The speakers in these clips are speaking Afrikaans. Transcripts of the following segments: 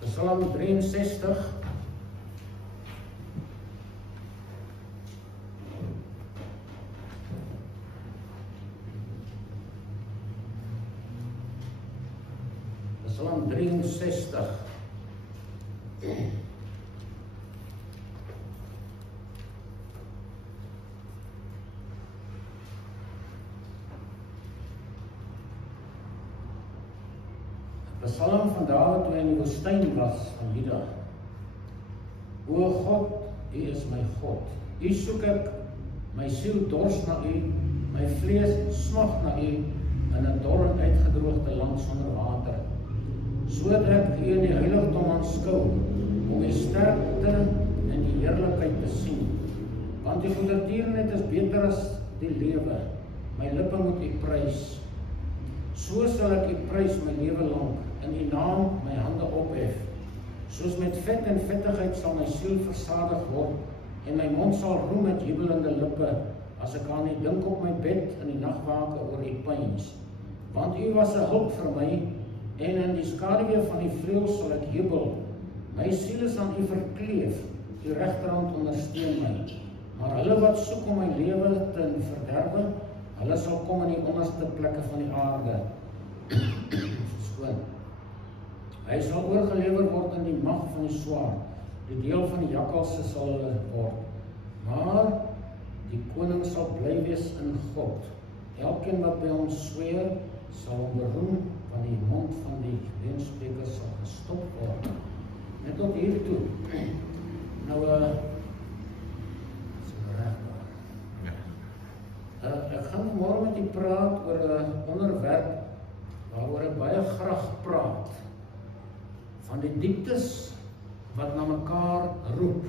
Psalm 63. Psalm 63. Psalm van Dawid toe hy in die woestyn was van Juda. O God, U is my God. U soek ek, my siel dors na U, my vlees smag na U, in 'n dor en uitgedroogde land sonder water. So dat ek U in die heiligdom aanskou, om U sterkte en die heerlikheid te sien. Want U goedertierenheid is beter as die lewe, my lippe moet U prys. So sal ek U prys my lewe lank, in U naam my hande ophef. Soos met vet en vettigheid sal my siel versadig word, en my mond sal roem met jubelende lippe, as ek aan U dink op my bed in die nagwake oor U pyns. Want U was 'n hulp vir my, en in die skaduwee van die vleuels sal ek jubel. My siel is aan U verkleef, U regterhand ondersteun my. Maar hulle wat soek om my lewe te verderwe, hulle sal kom in die onderste plekke van die aarde. Skoon. Hy sal oorgelewer word in die mag van die swaard. Die deel van die jakkalse sal hulle word. Maar die koning sal bly wees in God. Elkeen wat by hom sweer, sal hom beroem, want die mond van die leenspreker sal gestop word. Net tot hier toe. Nou, ek gaan vanmôre met u praat oor 'n onderwerp waaroor ek baie graag praat. Van die dieptes wat na mekaar roep.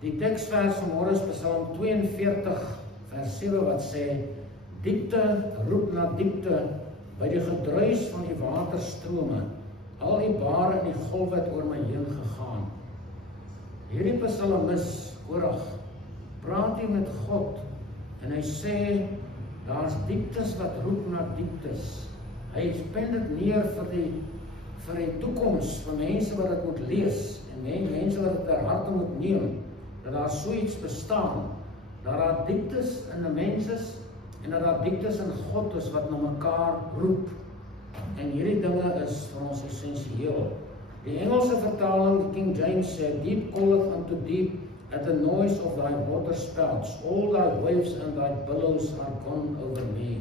Die teksvers vanmôre is Psalm 42 vers 7 wat sê: diepte roep na diepte by die gedruis van die waterstrome. Al die bare in die golf het oor my heen gegaan. Hierdie psalmis, Korag, praat hier met God en hy sê daar's dieptes wat roep na dieptes. Hy pen dit neer vir die toekoms, vir mense wat dit moet lees en mense wat dit ter harte moet neem, dat daar so iets bestaan, dat daar dieptes in 'n mens is en dat daar dieptes in God is wat na mekaar roep. En hierdie dinge is vir ons essensieel. Die Engelse vertaling, King James sê, deep calleth unto deep at the noise of thy waterspouts. All thy waves and thy billows are gone over me.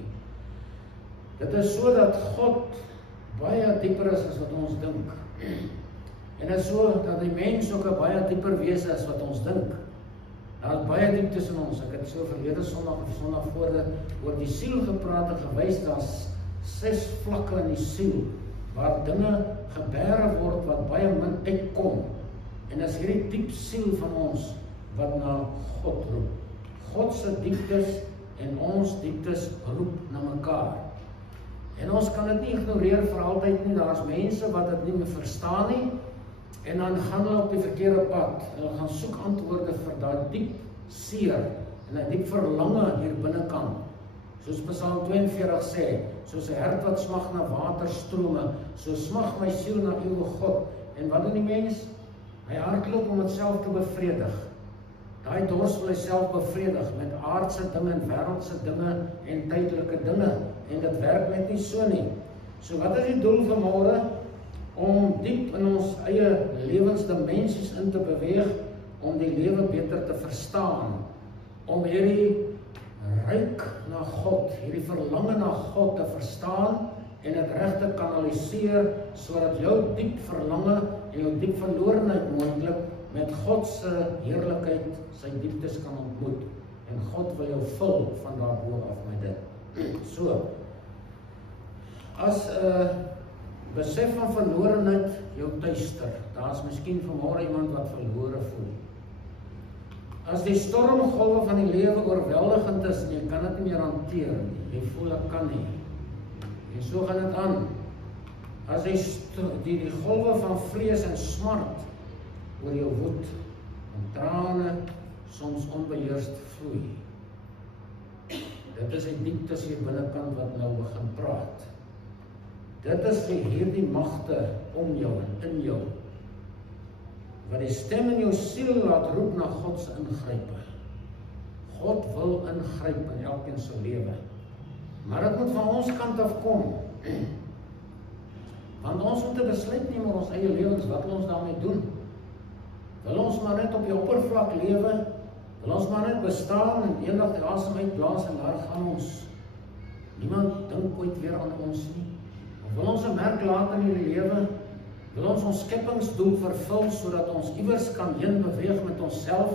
Dit is so dat God baie dieper is as wat ons dink. En dit is so dat die mens ook 'n baie dieper wese is wat ons dink. Daar is baie dieptes in ons. Ek het so verlede Sondag voor dit oor die siel gepraat en gewys, daar's 6 vlakke in die siel, waar dinge gebêre word wat baie min uitkom. En as hierdie diep siel van ons wat na God roep. God se dieptes en ons dieptes roep na mekaar. En ons kan dit nie ignoreer vir altyd nie. Daar's mense wat dit nie meer verstaan nie. En dan gaan hulle op die verkeerde pad. Hulle gaan soek antwoorde vir daai diep seer en 'n diep verlange hier binnekant. Soos Psalm 42 sê, soos 'n hert wat smag na waterstrome, so smag my siel na U, o God. En wat doen die mens? Hy hardloop om dit self te bevredig. Daai dors wil hy self bevredig met aardse dinge en wêreldse dinge en tydelike dinge. En dit werk net nie so nie. So wat is die doel van môre? Om diep in ons eie lewensdimensies in te beweeg, om die lewe beter te verstaan. Om hierdie ryk na God, hierdie verlange na God te verstaan en dit reg te kanaliseer, sodat jou diep verlange en jou diep verlorenheid moontlik met God se heerlikheid sy dieptes kan ontmoet. En God wil jou vul van daarbo af met dit. So, as 'n besef van verlorenheid jou tuister, daar's miskien vanmôre iemand wat verlore voel. As die stormgolwe van die lewe oorweldigend is en jy kan dit nie meer hanteer nie, jy voel ek kan nie. En so gaan dit aan. As die golwe van vrees en smart oor jou woed en trane soms onbeheerst vloei. Dit is die dieptes hier binnekant wat nou begin praat. Dit is hierdie magte om jou en in jou, wat die stem in jou siel laat roep na God se ingrype. God wil ingryp in elkeen se lewe. Maar dit moet van ons kant af kom. Want ons moet 'n besluit neem oor ons eie lewens, wat wil ons daarmee doen? Wil ons maar net op die oppervlak lewe? Wil ons maar net bestaan en eendag die asem uitblaas en daar gaan ons? Niemand dink ooit weer aan ons nie. Of wil ons 'n merk laat in hierdie lewe? Wil ons skepingsdoel vervul sodat ons iewers kan heen beweeg met onsself,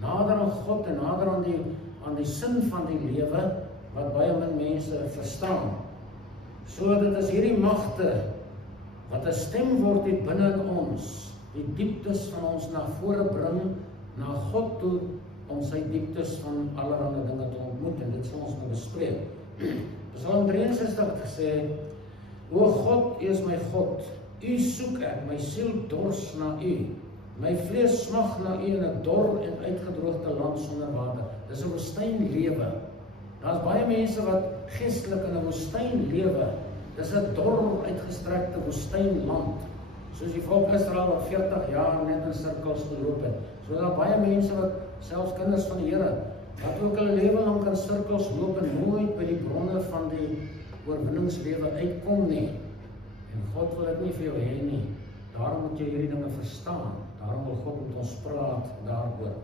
nader aan God en nader aan die sin van die lewe wat baie min mense verstaan. So dit is hierdie magte wat 'n stem word hier binne in ons, die dieptes van ons na vore bring, na God toe, om sy dieptes van allerlei dinge te ontmoet, en dit sal ons nou bespreek. Psalm 63 het gesê, O God, U is my God, U soek ek, my siel dors na U, my vlees smag na U in 'n dor en uitgedroogde land sonder water. Dis 'n woestyn lewe. Daar's baie mense wat geestelik in 'n woestyn lewe. Dis 'n dor uitgestrekte woestynland. Soos die volk Israel wat 40 jaar net in sirkels geloop het. So daar baie mense wat, selfs kinders van die Here, wat ook hulle lewe lank in sirkels loop en nooit by die bronne van die oorwinningslewe uitkom nie. En God wil dit nie vir jou hê nie. Daarom moet jy hierdie dinge verstaan. Daarom wil God met ons praat daaroor.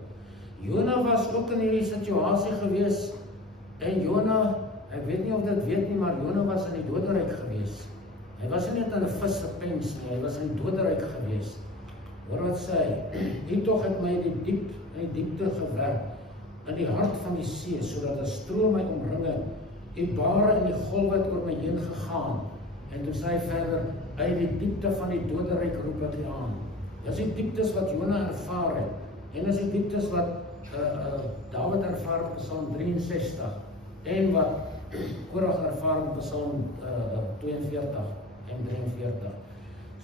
Jona was ook in hierdie situasie gewees. En Jona, ek weet nie of dit weet nie, maar Jona was in die doderyk gewees. Hy was nie net in 'n vis gepens nie, hy was in die doderyk gewees. Hoor wat sê hy? U tog het my in die diepte gewerp, in die hart van die see, sodat 'n stroom my omringe. U bare in die golwe het oor my heen gegaan. En toe sê hy verder, uit die diepte van die doderyk roep ek U aan. Dis die dieptes wat Jona ervaar het. En dis die dieptes wat Dawid ervaar in Psalm 63. En wat Korag ervaar in Psalm 42 en 43.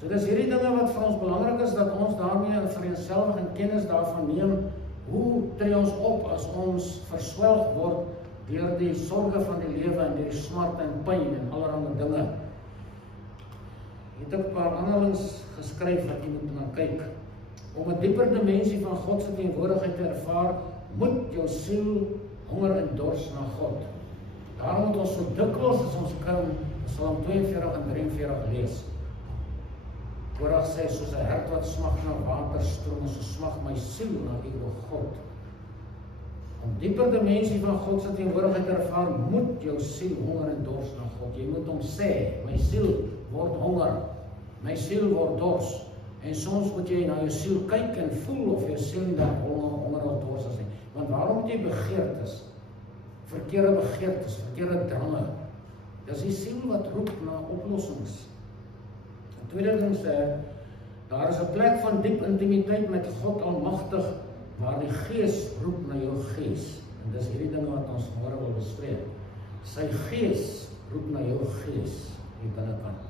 So dis hierdie dinge wat vir ons belangrik is, dat ons daarmee vereenselwig en kennis daarvan neem. Hoe tree ons op as ons verswelg word deur die sorge van die lewe en deur die smart en pyn en allerlei dinge. Ek het 'n paar aanhalings geskryf wat jy moet na kyk. Om 'n dieper dimensie van God se teenwoordigheid te ervaar, moet jou siel honger en dors na God. Daarom moet ons so dikwels as ons kan Psalm 42 en 43 lees. Korag sê, soos 'n hert wat smag na waterstrome, so smag my siel na U, O God. Om dieper dimensie van God se teenwoordigheid te ervaar, moet jou siel honger en dors na God. Jy moet hom sê, my siel word honger, my siel word dors. En soms moet jy na jou siel kyk en voel of jou siel dan honger of dors is nie. Want waarom moet jy begeertes? Verkeerde begeertes, verkeerde drange. Dis die siel wat roep na oplossings. En tweede ding sê, daar is 'n plek van diep intimiteit met God Almagtig, waar die Gees roep na jou gees. En dis hierdie dinge wat ons môre wil bespreek. Sy Gees roep na jou gees, die binnekant.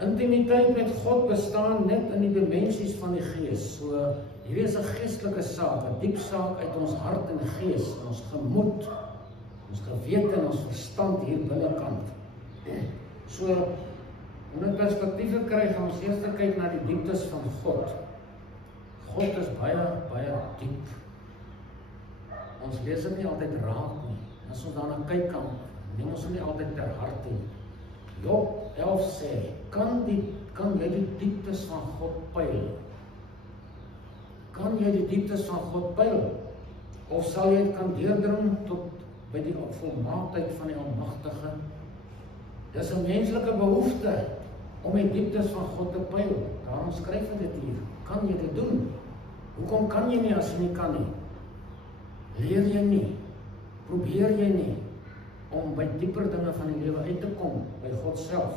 Intimiteit met God bestaan net in die dimensies van die Gees. So, hierdie is 'n geestelike saak, 'n diep saak uit ons hart en gees, ons gemoed, ons gewete en ons verstand hier binnekant. So, om 'n perspektief te kry, gaan ons eers kyk na die dieptes van God. God is baie, baie diep. Ons lees dit nie altyd raak nie. As ons daarna kyk, neem ons nie altyd ter harte nie. Job 11 sê, kan jy die dieptes van God pyl? Kan jy die dieptes van God pyl? Of sal jy dit kan deurdring tot by die volmaaktheid van die Almagtige? Dis 'n menslike behoefte om die dieptes van God te pyl. Daarom skryf hy dit hier. Kan jy dit doen? Hoekom kan jy nie as jy nie kan nie? Leer jy nie? Probeer jy nie om by dieper dinge van die lewe uit te kom, by God self?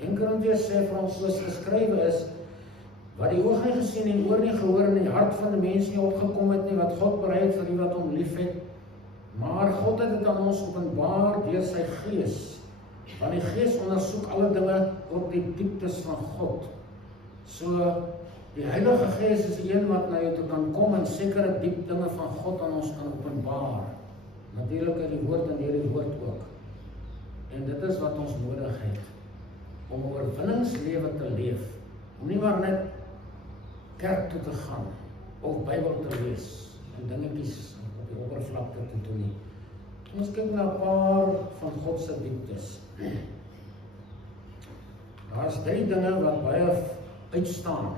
1 Korintiërs sê vir ons, soos geskrywe is, wat die oog nie gesien en oor nie gehoor en in die hart van die mens nie opgekom het nie, wat God berei het vir die wat hom liefhet, maar God het dit aan ons openbaar deur sy Gees. Want die Gees ondersoek alle dinge, ook die dieptes van God. So, die Heilige Gees is die een wat na jou toe kan kom en sekere diep dinge van God aan ons kan openbaar. Natuurlik in die woord en deur die woord ook. En dit is wat ons nodig het. om 'n oorwinningslewe te leef, om nie maar net kerk toe te gaan, of Bybel te lees, en dingetjies op die oppervlakte te doen nie. Ons kyk na 'n paar van God se dieptes. Daar is 3 dinge wat baie uitstaan.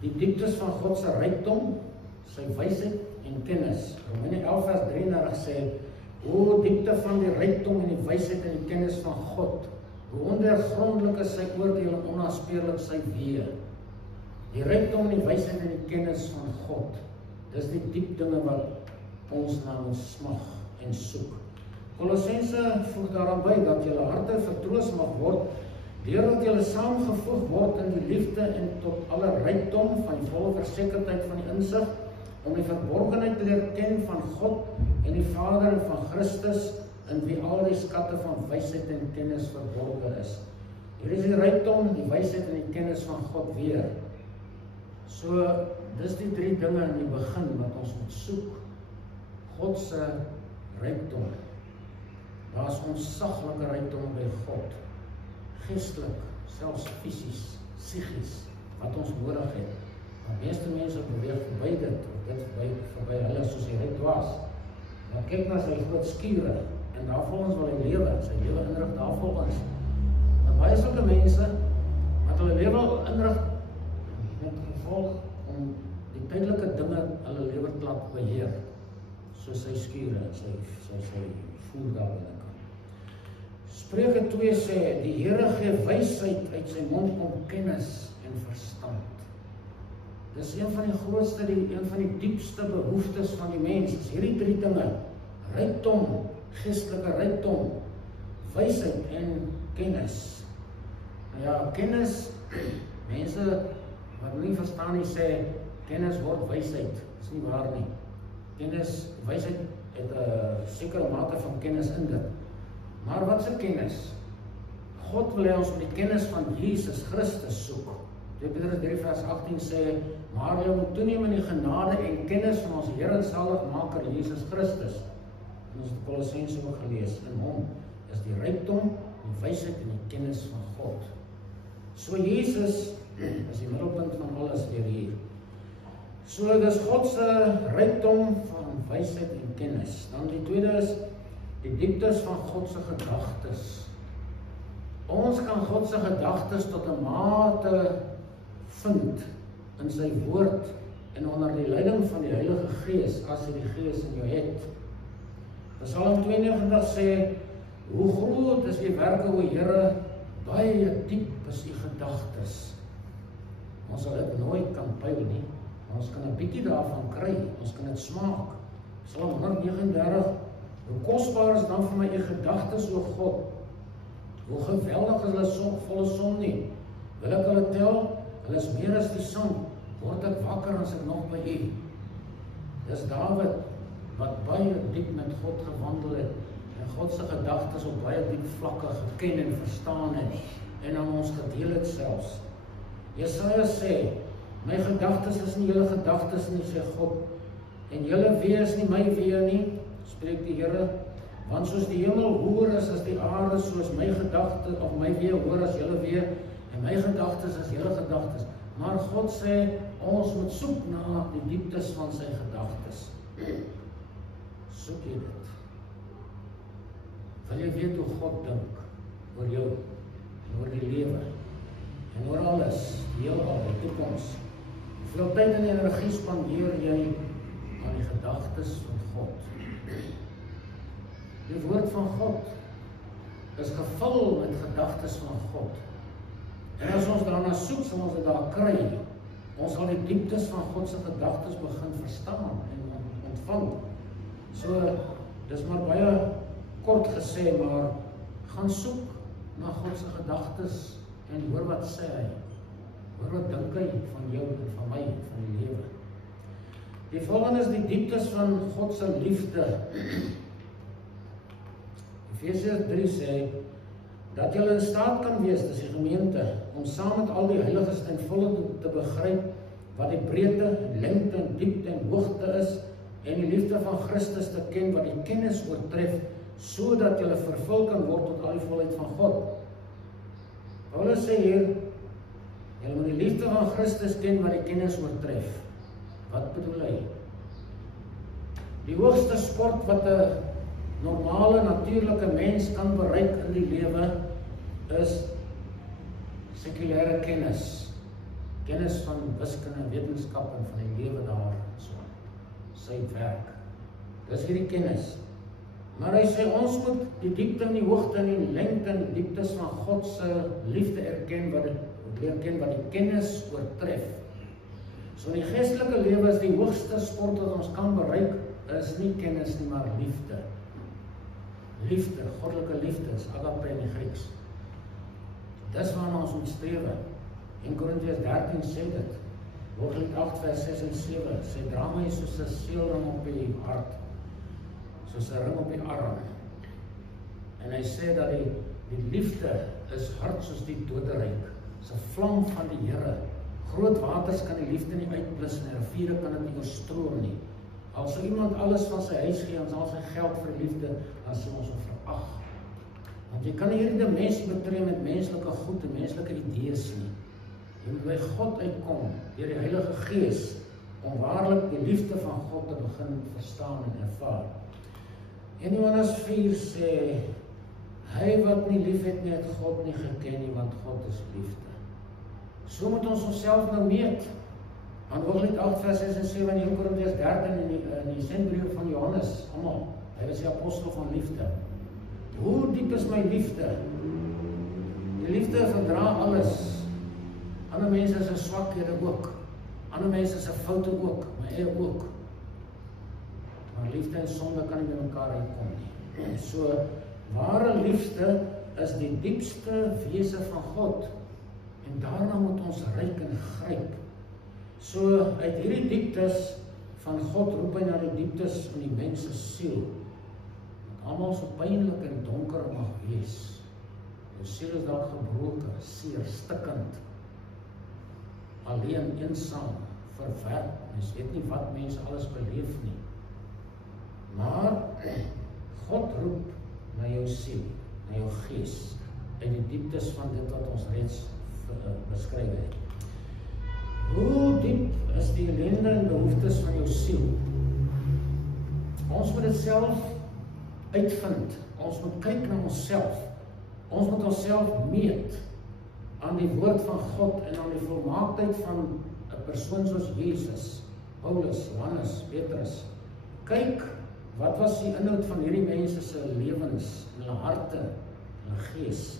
Die dieptes van God se rykdom, sy wysheid en kennis. Romeine 11 vers 33 sê, o diepte van die rykdom en die wysheid en die kennis van God, hoe ondeurgrondelik is sy oordeel en onnaspeurlik sy weë. Die rykdom en die wysheid en die kennis van God, dis die diep dinge wat ons na moet smag en soek. Kolossense voeg daaraan by dat julle harte vertroos mag word, deurdat julle saamgevoeg word in die liefde en tot alle rykdom van die volle versekerdheid van die insig, om die verborgenheid te leer ken van God en die Vader en van Christus, in wie al die skatte van wysheid en kennis verborgen is. Hier is die rykdom, die wysheid en die kennis van God weer. So, dis die 3 dinge in die begin wat ons moet soek. God se rykdom. Daar is ontsaglike rykdom by God. Geestelik, selfs fisies, psigies, wat ons nodig het. Die meeste mense beweeg verby dit, of dit verby hulle soos hy net was. Dan kyk na sy groot skure, en daar volgens wil hy lewe, sy lewe inrig daar volgens. Maar baie sulke mense, wat hulle lewe inrig, met gevolg om die tydelike dinge hulle lewe te laat beheer, soos sy skure, sy voer daar binnenkant. Spreuke 2 sê, die Here gee wysheid uit sy mond om kennis en verstand. Dis een van die grootste, een van die diepste behoeftes van die mens, is hierdie 3 dinge, rykdom, geestelike rykdom, wysheid en kennis. Nou ja, kennis, mense wat nie verstaan nie sê, kennis word wysheid, dis nie waar nie. Kennis, wysheid het 'n sekere mate van kennis in dit. Maar wat se kennis? God wil hê ons met die kennis van Jesus Christus soek. 2 Petrus 3 vers 18 sê, maar jy moet toeneem in die genade en kennis van ons Here en Saligmaker Jesus Christus. En ons het Kolossense ook gelees, in hom is die rykdom, die wysheid en die kennis van God. So Jesus is die middelpunt van alles weer hier. So dis God se rykdom van wysheid en kennis. Dan die tweede is die dieptes van God se gedagtes. Ons kan God se gedagtes tot 'n mate vind in sy woord en onder die leiding van die Heilige Gees, as jy die Gees in jou het. Psalm 92 sê, hoe groot is die werke, o Here, baie diep is die gedagtes. Ons sal dit nooit kan pyl nie, maar ons kan 'n bietjie daarvan kry, ons kan dit smaak. Psalm 139, hoe kosbaar is dan vir my die gedagtes, o God, hoe geweldig is hulle volle som nie, wil ek hulle tel, hulle is meer as die som, word ek wakker as ek nog by U. Dis Dawid, wat baie diep met God gewandel het, en God se gedagtes op baie diep vlakke geken en verstaan het, en aan ons gedeel het selfs. Jesaja sê, my gedagtes is nie julle gedagtes nie, sê God, en julle wee is nie my wee nie, spreek die Here, want soos die hemel hoër is as die aarde, soos my gedagtes, of my wee hoër as julle wee, en my gedagtes is julle gedagtes. Maar God sê, ons moet soek na die dieptes van sy gedagtes. Soek jy dit? Wil jy weet hoe God dink oor jou, en oor die lewe, en oor alles, die heelal, die toekoms? Hoeveel tyd en energie spandeer jy aan die gedagtes van God? Die woord van God is gevul met gedagtes van God. En as ons daarna soek, sal ons dit daar kry. Ons sal die dieptes van God se gedagtes begin verstaan en ontvang. So, dis maar baie kort gesê, maar gaan soek na God se gedagtes en hoor wat sê hy. Hoor wat dink hy van jou en van my, van die lewe. Die volgende is die dieptes van God se liefde. Efesiërs 3 sê, dat julle in staat kan wees, dis die gemeente, om saam met al die heiliges ten volle te begryp, wat die breedte, lengte en diepte en hoogte is, en die liefde van Christus te ken, wat die kennis oortref, sodat julle vervul kan word tot al die volheid van God. Paulus sê hier, julle moet die liefde van Christus ken wat die kennis oortref. Wat bedoel hy? Die hoogste sport wat 'n normale, natuurlike mens kan bereik in die lewe is sekulêre kennis. Kennis van wiskunde, wetenskap en van die lewe daar so. Sy werk. Dis hierdie kennis. Maar hy sê ons moet die diepte en die hoogte en die lengte en die dieptes van God se liefde erken wat die kennis oortref. So in die geestelike lewe is die hoogste sport wat ons kan bereik is nie kennis nie, maar liefde. Liefde, goddelike liefde is agape in die Grieks. Dis waarna ons moet strewe. In Korintiërs 13 sê dit. Hooglied 8 vers 6 en 7 sê dra my soos 'n seelring op die hart, soos 'n ring op die arm. En hy sê dat die liefde is hard soos die doderyk, is 'n vlam van die Here. Groot waters kan die liefde nie uitblus nie, riviere kan dit nie oorstroom nie. Al sou iemand alles van sy huis gee en al sy geld vir liefde, dan sou ons hom verag. Want jy kan nie hierdie dimensie betree met menslike goed en menslike idees nie. Jy moet by God uitkom, deur die Heilige Gees, om waarlik die liefde van God te begin verstaan en ervaar. 1 Johannes 4 sê, hy wat nie lief het nie, het God nie geken nie, want God is liefde. So moet ons onsself nou meet. Aan Hooglied 8 vers 6 en 7 in 1 Korintiërs 13 in die sendbrief van Johannes, almal, hy was die apostel van liefde. Hoe diep is my liefde? Die liefde verdra alles. Ander mense is 'n swakhede ook. Ander mense is 'n foute ook, my eie ook. Maar liefde en sonde kan nie by mekaar uitkom nie. So, ware liefde is die diepste wese van God. En daarna moet ons ryk en gryp. So, uit hierdie dieptes van God roep hy na die dieptes van die mens se siel. Wat almal so pynlik en donker mag wees. Jou siel is dalk gebroken, seer, stikkend. Alleen, eensaam, verwerp. Mens weet nie wat mense alles beleef nie. Maar God roep na jou siel, na jou gees, uit die dieptes van dit wat ons reeds beskryf het. Hoe diep is die ellende en behoeftes van jou siel? Ons moet dit self uitvind. Ons moet kyk na onsself. Ons moet onsself meet aan die woord van God en aan die volmaaktheid van 'n persoon soos Jesus, Paulus, Johannes, Petrus. Kyk, wat was die inhoud van hierdie mense se lewens, in hulle harte, in hulle gees?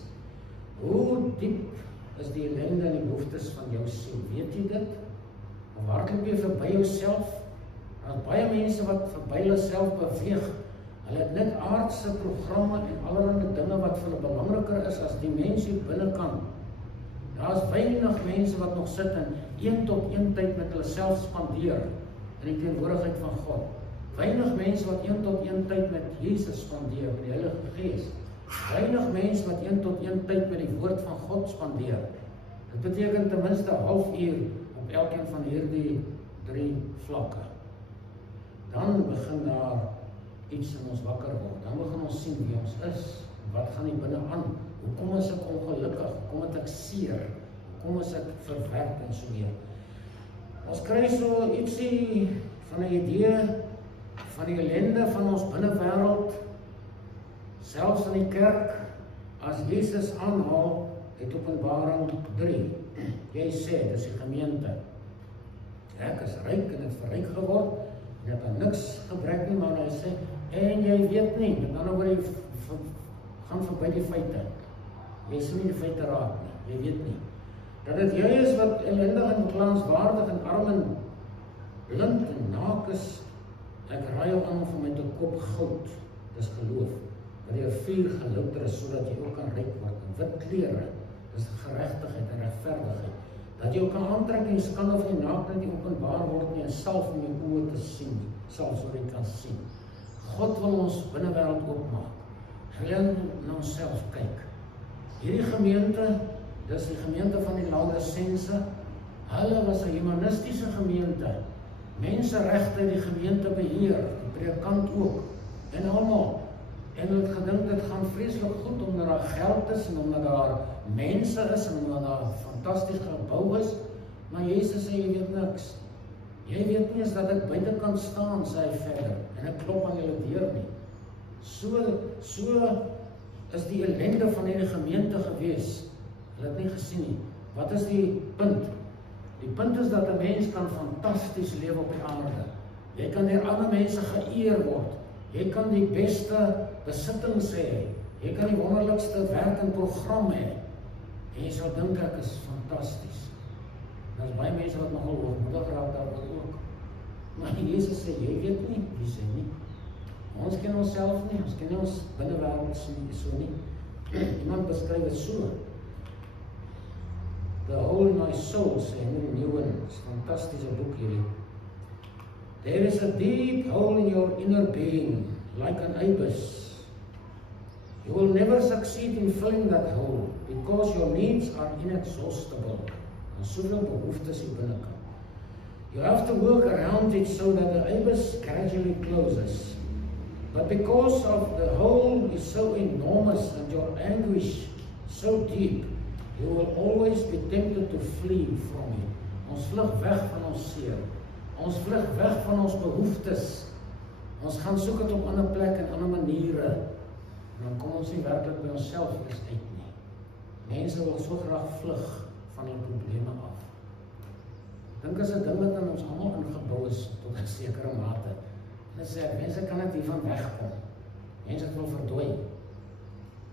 Hoe diep is die ellende en die behoeftes van jou siel? Weet jy dit? Of hardloop jy verby jouself? Daar is baie mense wat verby hulle self beweeg. Hulle het net aardse programme en allerlei dinge wat vir hulle belangriker is as die mens hier binnekant. Daar is weinig mense wat nog sit en 1-tot-1 tyd met hulle self spandeer in die teenwoordigheid van God. Weinig mense wat 1-tot-1 tyd met Jesus spandeer, met die Heilige Gees. Weinig mense wat 1-tot-1 tyd met die woord van God spandeer. Dit beteken ten minste 'n halfuur op elkeen van hierdie 3 vlakke. Dan begin daar iets in ons wakker word. Dan begin ons sien wie ons is. Wat gaan hier binne aan? Hoekom is ek ongelukkig? Hoekom het ek seer? Hoekom is ek verwerp en so meer? Ons kry so ietsie van 'n idee van die ellende van ons binnewêreld. Selfs in die kerk, as Jesus aanhaal, het Openbaring 3. Jy sê, dis die gemeente. Ek is ryk en het verryk geword, en het aan niks gebrek nie, maar hy sê, en jy weet nie, met ander woorde, gaan verby die feite. Jy sien nie die feite raak nie, jy weet nie. Dat het jy is wat ellendig en beklaanswaardig en arm en blind en naak is, ek raai jou aan vir my te koop goud, dis geloof, wat deur vuur gelouter is, sodat jy ook kan ryk word, en wit klere, dis geregtigheid en regverdigheid, dat jy ook kan aantrek en die skande van die naaktheid nie openbaar word nie, en salf om jou oë te sien, salf so jy kan sien. God wil ons binnewêreld oopmaak. Hy wil na onsself kyk. Hierdie gemeente, dis die gemeente van die Laodicense, hulle was 'n humanistiese gemeente. Menseregte het die gemeente beheer, die predikant ook, en almal. En hulle het gedink dit gaan vreeslik goed omdat daar geld is en omdat daar mense is en omdat daar fantasties gebou is. Maar Jesus sê, jy weet niks. Jy weet nie eens dat ek buite kan staan, sê hy verder, en ek klop aan julle deur nie. So is die ellende van hierdie gemeente gewees. Hulle het nie gesien nie. Wat is die punt? Die punt is dat 'n mens kan fantasties lewe op die aarde. Jy kan deur ander mense geëer word. Jy kan die beste besittings hê. Jy kan die wonderlikste werk en program hê. En jy sal dink ek is fantasties. Daar is baie mense wat nogal hoogmoedig raak daaroor ook. Maar Jesus sê, jy weet nie, wie sê nie. Ons ken onsself nie, ons ken nie ons binnewêreld so nie. Iemand beskryf dit so. The Hole in My Soul, sê Henry Nouwen, is 'n fantastiese boek hierdie. There is a deep hole in your inner being, like an abyss. You will never succeed in filling that hole, because your needs are inexhaustible. En soveel behoeftes hier binnekant. You have to work around it so that the abyss gradually closes. But because of the hole is so enormous and your anguish so deep, you will always be tempted to flee from it. Ons vlug weg van ons seer. Ons vlug weg van ons behoeftes. Ons gaan soek dit op ander plekke en ander maniere. En dan kom ons nie werklik by onsself eens uit nie. Mense wil so graag vlug van hulle probleme af. Ek dink as 'n ding wat in ons almal ingebou is tot 'n sekere mate. En dan sê ek, mense kan net hiervan wegkom. Mense het wil verdooi.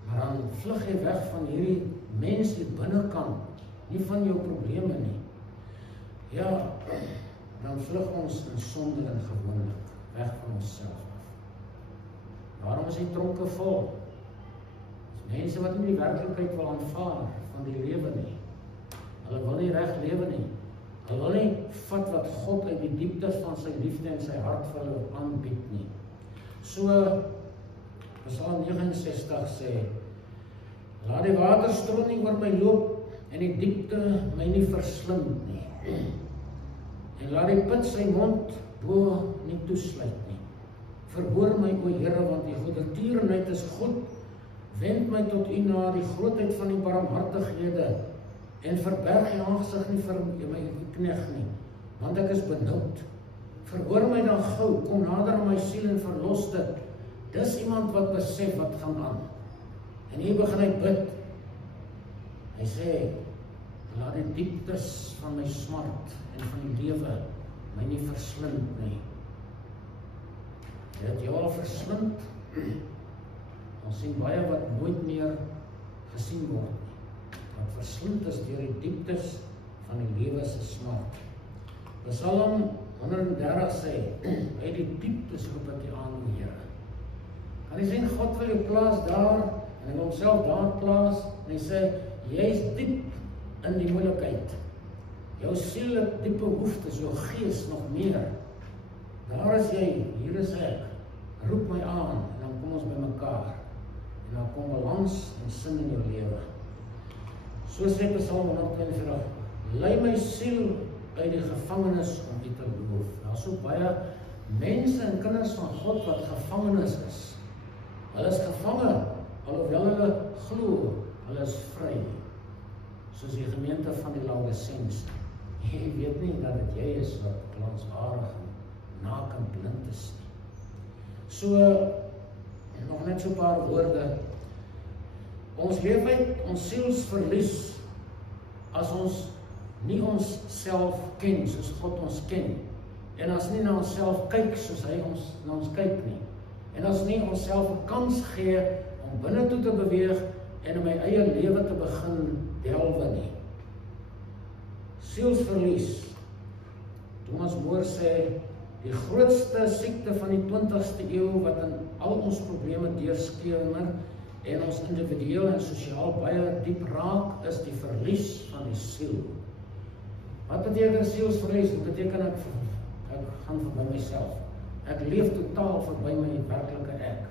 Maar dan vlug jy weg van hierdie mens hier binnekant, nie van jou probleme nie. Ja, dan vlug ons in sonde en gewoonlik, weg van onsself af. Waarom is die tronke vol? Dis mense wat nie die werklikheid wil aanvaar van die lewe nie. Hulle wil nie reg lewe nie. Hulle wil nie vat wat God uit die dieptes van sy liefde en sy hart vir hulle aanbied nie. So, Psalm 69 sê, laat die waterstroom nie oor my loop en die diepte my nie verslind nie. En laat die put sy mond bo nie toesluit nie. Verhoor my, o Here, want die goedertierenheid is goed. Wend my tot U na die grootheid van die barmhartighede en verberg U aangesig nie vir my knegt nie, want ek is benoud. Verhoor my dan gou, kom nader aan my siel en verlos dit. Dis iemand wat besef wat gaan aan. En hier begin hy bid. Hy sê, laat die dieptes van my smart en van die lewe my nie verslind nie. Het jou al verslind? Ons sien baie wat nooit meer gesien word nie. Wat verslind is deur die dieptes van die lewe se smart. Psalm 130 sê, uit die dieptes roep ek U aan, o Here. Kan jy sien, God wil jou plaas daar, en hy wil homself daar plaas, en hy sê, jy is diep in die moeilikheid. Jou siel het diepe behoeftes, jou gees nog meer. Daar is jy, hier is ek, roep my aan, en dan kom ons by mekaar, en dan kom balans en sin in jou lewe. So sê Psalm 142, lei my siel uit die gevangenis om U te loof. Daar is so baie mense en kinders van God wat gevangenis is. Hulle is gevangen, alhoewel hulle glo, hulle is vry. Soos die gemeente van die Laodicense. Jy weet nie dat dit jy is wat glanswaardig en naken blind is nie. So, nog net so 'n paar woorde. Ons leef uit ons sielsverlies as ons nie ons self ken soos God ons ken. En as nie na ons self kyk soos hy na ons kyk nie. En as nie ons self 'n kans gee om binne toe te beweeg en in my eie lewe te begin delwe nie. Sielsverlies. Thomas More sê, die grootste siekte van die 20ste eeu wat in al ons probleme deurskemer en ons individueel en sosiaal baie diep raak, is die verlies van die siel. Wat beteken sielsverlies? Dit beteken ek gaan verby myself. Ek leef totaal verby my werklike ek.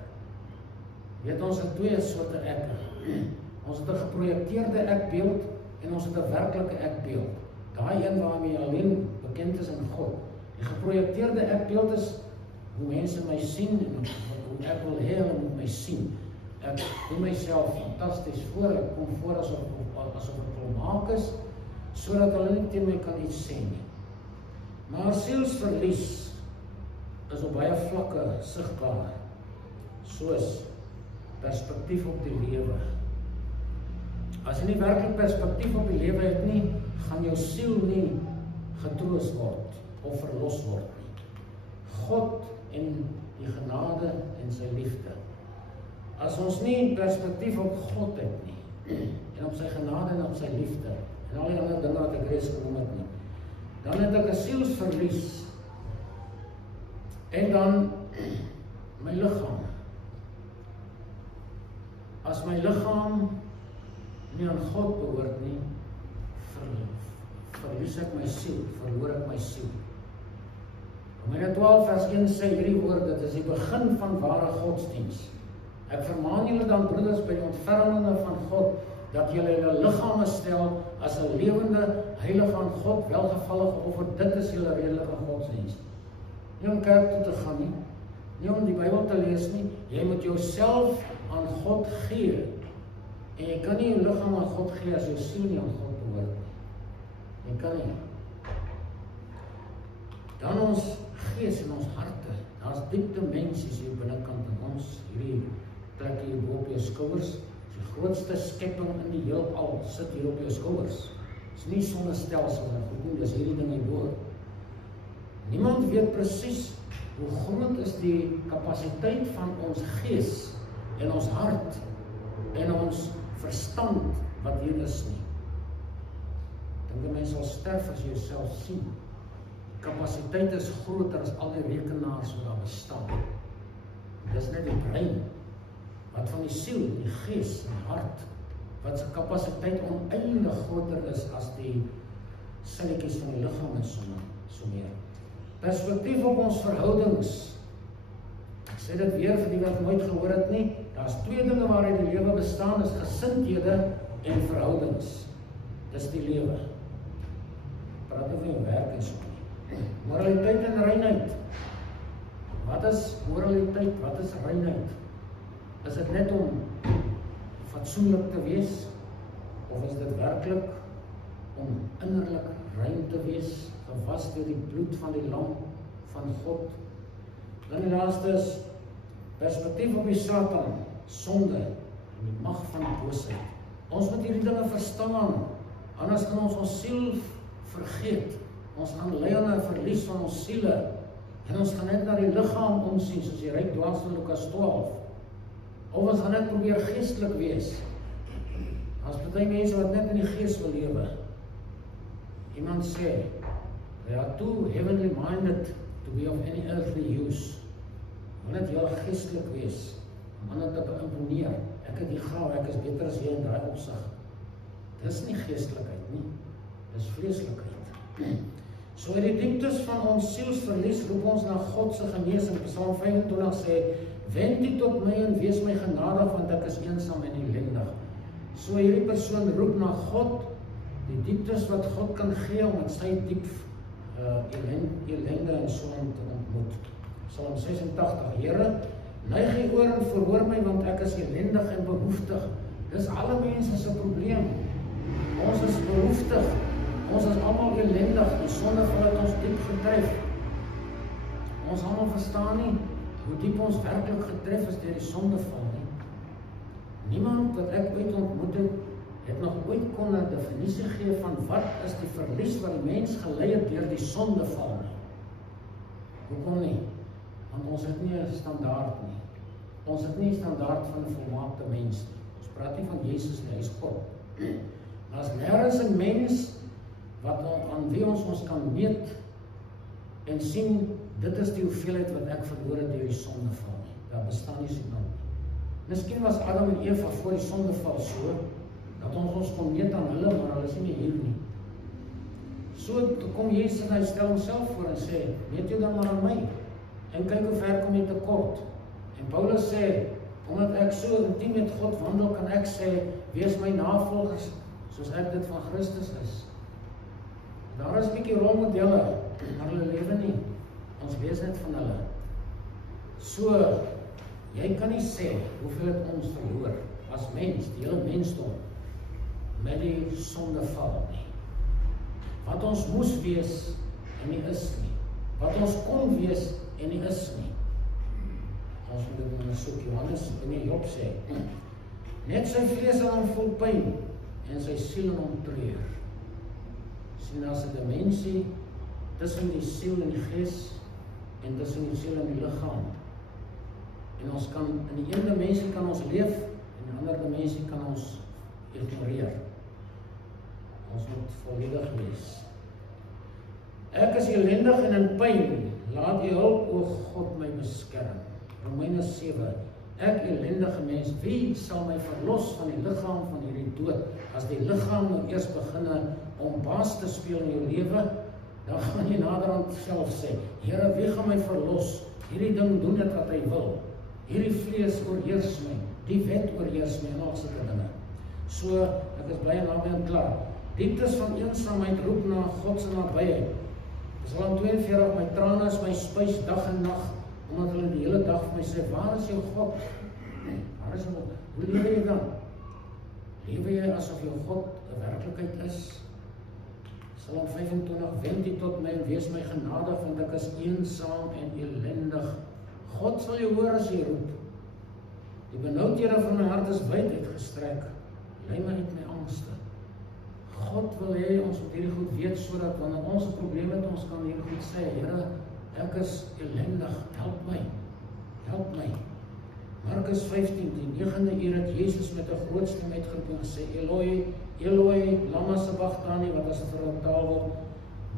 Weet ons het twee soorte ekke. Ons het 'n geprojekteerde ekbeeld en ons het 'n werklike ekbeeld. Daai een waarmee jy alleen bekend is in God. Die geprojekteerde ekbeeld is hoe mense my sien en hoe ek wil hê hulle moet my sien. Ek doen myself fantasties voor, ek kom voor asof ek volmaak is, sodat hulle nie teen my kan iets sê nie. Maar sielsverlies is op baie vlakke sigbaar, soos perspektief op die lewe. As jy nie werklik perspektief op die lewe het nie, gaan jou siel nie getroos word of verlos word nie. God en die genade en sy liefde. As ons nie perspektief op God het nie, en op sy genade en op sy liefde, en al die ander dinge wat ek reeds genoem het nie, dan het ek 'n sielsverlies, en dan my liggaam. As my liggaam nie aan God behoort nie, verlies ek my siel, verloor ek my siel. Romeine 12 vers 1 sê hierdie woord, dit is die begin van ware godsdiens. Ek vermaan julle dan broeders by die ontferminge van God, dat julle julle liggame stel as 'n lewende, heilige aan God welgevallige offer. Dit is julle redelike godsdiens. Nie om kerk toe te gaan nie om die Bybel te lees nie, jy moet jouself aan God gee. En jy kan nie jou liggaam aan God gee as jou siel nie aan God behoort nie. Jy kan nie. Dan ons gees en ons harte, daar's diep dimensies hier binnekant in ons, hierdie plek hier bo op jou skouers, die grootste skepping in die heelal sit hier op jou skouers. Dis nie sonnestelsel en goed nie, dis hierdie ding hierbo. Niemand weet presies hoe groot is die kapasiteit van ons gees en ons hart en ons verstand wat hier is nie. Dink 'n mens sal sterf as jy jouself sien. Die kapasiteit is groter as al die rekenaars wat daar bestaan. Dis net die brein wat van die siel, die gees en hart, wat se kapasiteit oneindig groter is as die celletjies van die liggaam en so meer. Perspektief op ons verhoudings. Ek sê dit weer vir die wat nooit gehoor het nie. Daar's twee dinge waaruit die lewe bestaan, is gesindhede en verhoudings. Dis die lewe. Praat oor jou werk en so. Moraliteit en reinheid. Wat is moraliteit? Wat is reinheid? Is dit net om fatsoenlik te wees? Of is dit werklik om innerlik rein te wees, gewas deur die bloed van die lam van God? Dan die laaste is perspektief op die Satan, sonde en die mag van boosheid. Ons moet hierdie dinge verstaan, anders kan ons siel vergeet. Ons gaan ly aan 'n verlies van ons siele, en ons gaan net na die liggaam omsien, soos die ryk dwaas in Lukas 12. Of ons gaan net probeer geestelik wees. As party mense wat net in die gees wil lewe. Iemand sê, they are too heavenly minded to be of any earthly use. Wil net heel geestelik wees, om ander te beïmponeer. Ek het die graal, ek is beter as jy in daai opsig. Dis nie geestelikheid nie, dis vleeslikheid. So in die dieptes van ons sielsverlies roep ons na God se genesing. Psalm 25 sê, wend u tot my en wees my genadig, want ek is eensaam en ellendig. So hierdie persoon roep na God, die dieptes wat God kan gee, om met sy diep ellende en so te ontmoet. Psalm 86, Here, neig u oor en verhoor my, want ek is ellendig en behoeftig. Dis alle mense se probleem. Ons is behoeftig. Ons is almal ellendig, die sondeval het ons diep gedryf. Ons almal verstaan nie hoe diep ons werklik getref is deur die sondeval nie. Niemand wat ek ooit ontmoet het nog ooit kon 'n definisie gee van wat is die verlies wat die mens gelei het deur die sondeval nie. Hoekom nie? Want ons het nie 'n standaard nie. Ons het nie 'n standaard van 'n volmaakte mens nie. Ons praat nie van Jesus nie, hy is God. Daar's nêrens 'n mens wat aan wie ons kan meet en sien, dit is die hoeveelheid wat ek verloor het deur die sondeval nie. Daar bestaan nie so iemand nie. Miskien was Adam en Eva voor die sondeval so, dat ons kon meet aan hulle, maar hulle is nie meer hier nie. So kom Jesus en hy stel homself voor en sê, meet jy dan maar aan my, en kyk hoe ver kom jy te kort. En Paulus sê, omdat ek so intiem met God wandel, kan ek sê, wees my navolgers, soos ek dit van Christus is. Daar is 'n bietjie rolmodelle, maar hulle lewe nie. Ons lees net van hulle. So, jy kan nie sê hoeveel het ons verloor as mens, die hele mensdom, met die sondeval nie. Wat ons moes wees en nie is nie. Wat ons kon wees en nie is nie. Ons moet dit nou soek, Johannes in Job sê, net sy vlees aan hom vol pyn en sy siel in hom treur. Sien as 'n dimensie tussen die siel en die gees en tussen die siel en die liggaam. En ons kan, in die een dimensie kan ons leef, en in die ander dimensie kan ons ignoreer. Ons moet volledig wees. Ek is elendig en in pyn, laat U hulp, o God, my beskerm. Romeine 7, ek elendige mens, wie sal my verlos van die liggaam van hierdie dood? As die liggaam nou eers beginne om baas te speel in jou lewe, dan gaan jy naderhand self sê, Here, wie gaan my verlos? Hierdie ding doen dit wat hy wil. Hierdie vlees oorheers my, die wet oorheers my en al sulke dinge. So, ek is bly en daarmee en klaar. Dieptes van eensaamheid roep na God se nabyheid. Psalm 42, my trane is my spys dag en nag, omdat hulle die hele dag vir my sê, waar is jou God? Waar is jou? Hoe lewe jy dan? Lewe jy asof jou God 'n werklikheid is? Psalm 25, wend U tot my en wees my genadig, want ek is eensaam en elendig. God sal jou hoor as jy roep. Die benoudhede van my hart is wyd uitgestrek. Lei my uit my angste. God wil hê ons moet hierdie goed weet, sodat wanneer ons 'n probleem het, ons kan hierdie goed sê, Here, ek is elendig, help my, help my. Markus 15, die 9de uur het Jesus met 'n groot stem uitgeroep en gesê, Eloi, Eloi, lama sabachthani, wat as dit vertaal word,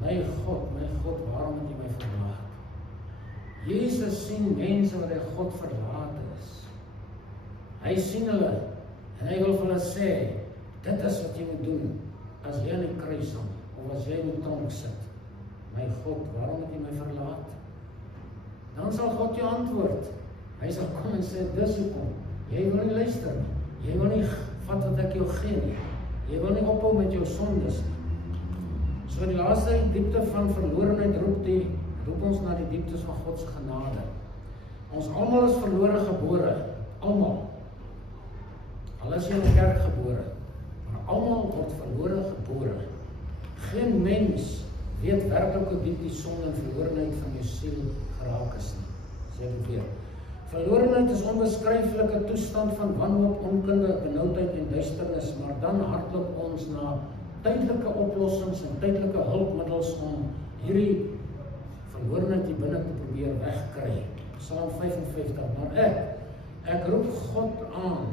my God, waarom het U my verlaat? Jesus sien mense wat hy God verlaat is. Hy sien hulle, en hy wil vir hulle sê, dit is wat jy moet doen, as jy in die kruis hang, of as jy in die tronk sit. My God, waarom het U my verlaat? Dan sal God jou antwoord. Hy sal kom en sê, dis hoekom. Jy wil nie luister nie. Jy wil nie vat wat ek jou gee nie. Jy wil nie ophou met jou sondes nie. So die laaste diepte van verlorenheid roep ons na die dieptes van God se genade. Ons almal is verlore gebore. Almal. Al is jy in 'n kerk gebore. Maar almal word verlore gebore. Geen mens weet werklik hoe diep die sonde en verlorenheid van jou siel geraak is nie. Sê ek weer. Verlorenheid is onbeskryflike toestand van wanhoop, onkunde, benoudheid en duisternis, maar dan hardloop ons na tydelike oplossings en tydelike hulpmiddels om hierdie verlorenheid hier binne te probeer wegkry. Psalm 55, maar ek roep God aan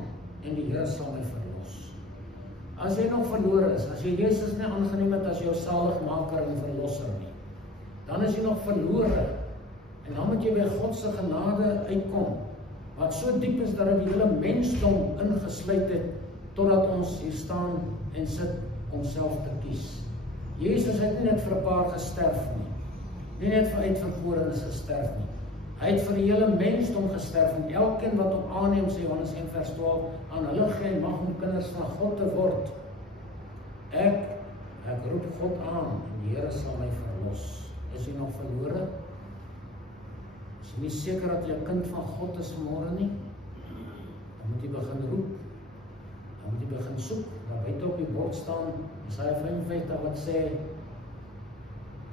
en die Here sal my verlos. As jy nog verlore is, as jy Jesus nie aangeneem het as jou saligmaker en verlosser nie, dan is jy nog verlore. En dan moet jy by God se genade uitkom, wat so diep is dat dit die hele mensdom ingesluit het, totdat ons hier staan en sit om self te kies. Jesus het nie net vir 'n paar gesterf nie net vir uitverkorenes gesterf nie. Hy het vir die hele mensdom gesterf, en elkeen wat hom aanneem, sê Johannes 1 vers 12, aan hulle gee mag om kinders van God te word. Ek roep God aan, en die Here sal my verlos. Is jy nog verlore? Is jy nie seker dat jy 'n kind van God is vanmôre nie? Dan moet jy begin roep. Dan moet jy begin soek. Daar buite op die bord staan, Jesaja 55 wat sê,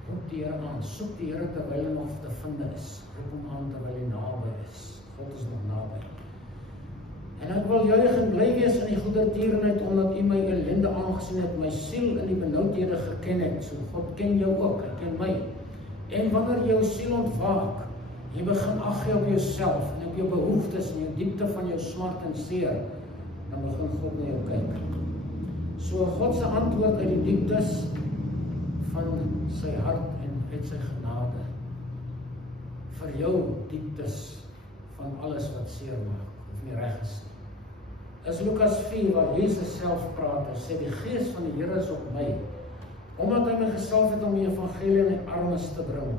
roep die Here aan, soek die Here terwyl hy nog te vind is. Roep hom aan terwyl hy naby is. God is nog naby. En ek wil juig en bly wees in die goedertierenheid, omdat U my ellende aangesien het, my siel in die benoudhede geken het. So God ken jou ook, hy ken my. En wanneer jou siel ontwaak, jy begin ag gee op jouself en op jou behoeftes en jou diepte van jou smart en seer, dan begin God na jou kyk. So God se antwoord uit die dieptes van sy hart en uit sy genade vir jou dieptes van alles wat seer maak of nie reg is. Is Lukas 4 waar Jesus self praat en sê die Gees van die Here is op my, omdat hy my gesalf het om die evangelie aan die armes te bring.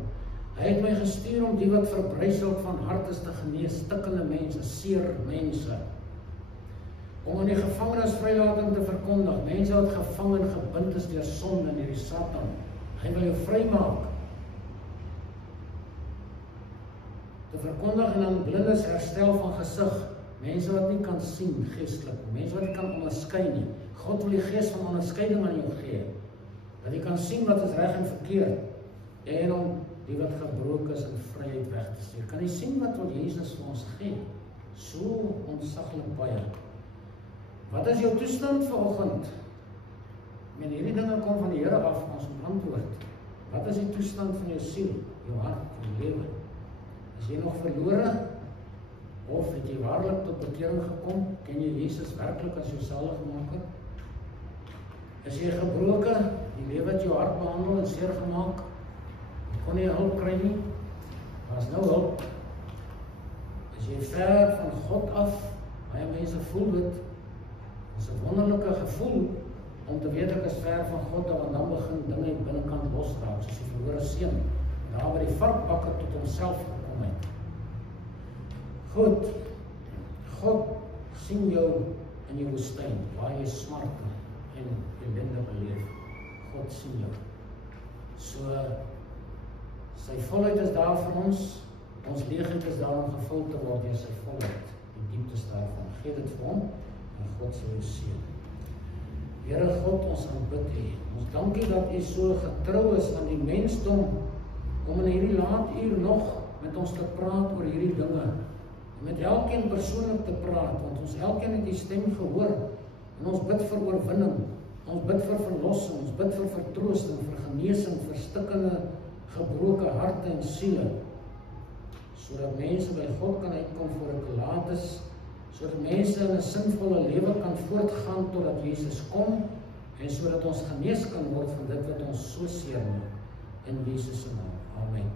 Hy het my gestuur om die wat verbryseld van hart is te genees, stikkende mense, seer mense, om aan die gevangenes vrylating te verkondig, mense wat gevang en gebind is deur sonde en deur die Satan. Hy wil jou vrymaak. te verkondig en dan blindes herstel van gesig, mense wat nie kan sien geestelik, mense wat nie kan onderskei nie. God wil die gees van onderskeiding aan jou gee, dat jy kan sien wat is reg en verkeerd, en om die wat gebroken is in vryheid weg te stuur. Kan jy sien wat wil Jesus vir ons gee? So ontsaglik baie. Wat is jou toestand vanoggend? Men hierdie dinge kom van die Here af, ons moet antwoord. Wat is die toestand van jou siel, jou hart, jou lewe? Is jy nog verlore? Of het jy waarlik tot bekering gekom? Ken jy Jesus werklik as jou saligmaker? Is jy gebroken? Die lewe het jou hart behandel en seer gemaak? Jy kon nie hulp kry nie? Daar is nou hulp. Is jy ver van God af? Baie mense voel dit. Dit is 'n wonderlike gevoel om te weet ek is ver van God, want dan begin dinge uit binnekant losraak, soos die verlore seun, daar by die varkbakker tot homself gekom het. Goed, God sien jou in jou woestyn, waar jy smart en ellende beleef. God sien jou. So, sy volheid is daar vir ons leegheid is daar om gevul te word deur sy volheid, die dieptes daarvan. Gee dit vir hom, en God sal jou seën. Here God, ons aanbid U. Ons dankie dat U so getrou is aan die mensdom, om in hierdie laat uur nog met ons te praat oor hierdie dinge, en met elkeen persoonlik te praat, want ons elkeen het die stem gehoor, en ons bid vir oorwinning, ons bid vir verlossing, ons bid vir vertroosting, vir genesing, vir stikkende, gebroke harte en siele, sodat mense by God kan uitkom voor dit te laat is, sodat mense in 'n sinvolle lewe kan voortgaan totdat Jesus kom, en sodat ons genees kan word van dit wat ons so seer maak. In Jesus se naam. Amen.